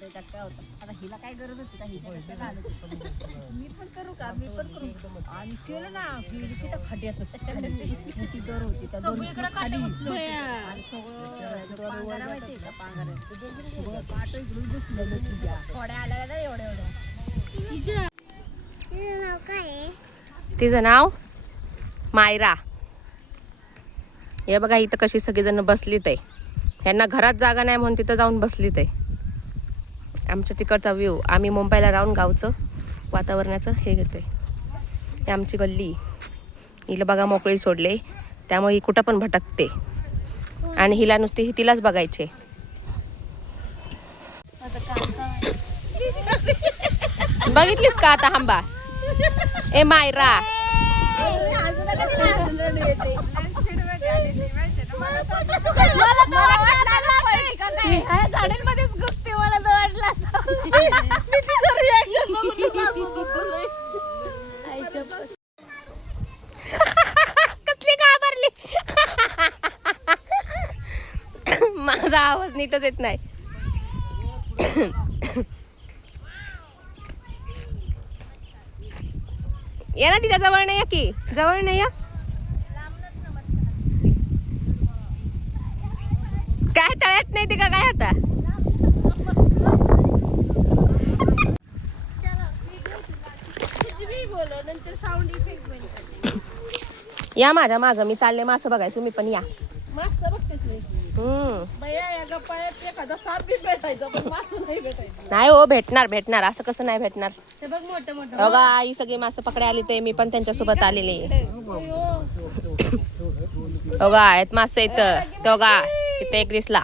त्याच्यात काय होतं. आता हिला काय गरज होती का हिच्या कशाला आलं मी पण करू का मी पण करू आणि केलं ना गेली की तर खड्यात मोठी दर होती त्या सगळीकडे खाली आणि सगळं पांघरा माहितीये का पांघरा सगळं पाट इकडून बसलेलं तुझ्या थोड्या आल्या ना एवढ्या एवढ्या. तिचं नाव मायरा. हे बघा इथं कशी सगळीजण बसलीत आहे. ह्यांना घरात जागा नाही म्हणून तिथं जाऊन बसलीत आहे. आमच्या तिकडचा व्ह्यू आम्ही मुंबईला राहून गावचं वातावरणाचं हे घेतोय. हे आमची गल्ली. हिला बघा मोकळी सोडले त्यामुळे ही कुठं पण भटकते आणि हिला नुसती तिलाच बघायचे. बघितलीस का आता हंबा ए मायरा झाडांमध्येच गुप्ते मला वाटला कसली घाबरली. माझा आवाज नीटच येत नाही. या ना तिच्या जवळ नाही या की जवळ नाही या. काय तळ्यात नाही ते का काय आता. या माझ्या माग मी चालले मासं बघायचं तुम्ही पण या. नाही हो भेटणार भेटणार असं कसं नाही भेटणार. बघा आई सगळी मासं पकडे आली ते मी पण त्यांच्यासोबत आलेले. बघा आहेत मासे इथं बघा इथं एक दिसला.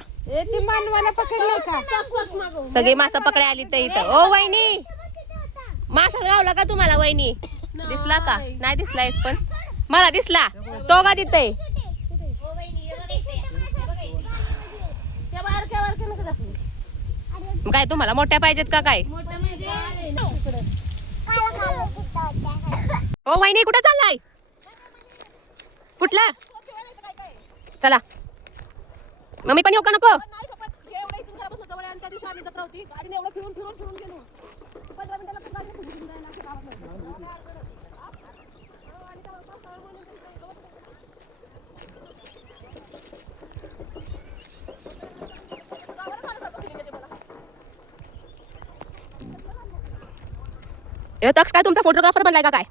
सगळी मासं पकडे आली ते इथं. ओ वहिनी मासा गावला का तुम्हाला वहिनी दिसला का नाही दिसला एक पण मला दिसला तो का तिथे. काय तुम्हाला मोठ्या पाहिजेत का काय. ओ वहिनी कुठे चाललाय कुठला चला मम्मी पण येऊ का नको. ए तक्ष काय तुमचा फोटोग्राफर बनलाय का काय.